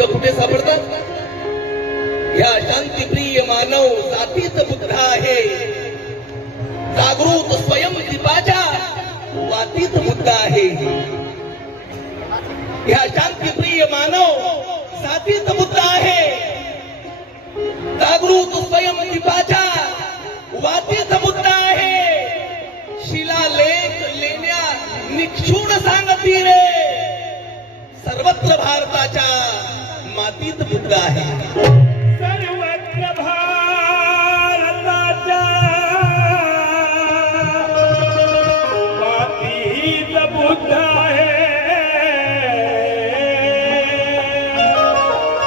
बुद्ध कुठे सापडतात? या शांतीप्रिय मानव जातीत बुद्ध आहे. जागृत स्वयं दीपाच्या वातीत बुद्ध आहे. या शांतीप्रिय मानव जातीत बुद्ध आहे. जागृत स्वयं दीपाच्या वातीत बुद्ध आहे. शिलालेख लेण्या निक्षून सांगती रे, सर्वत्र भारताच्या मातीत बुद्ध आहे. सर्वत्र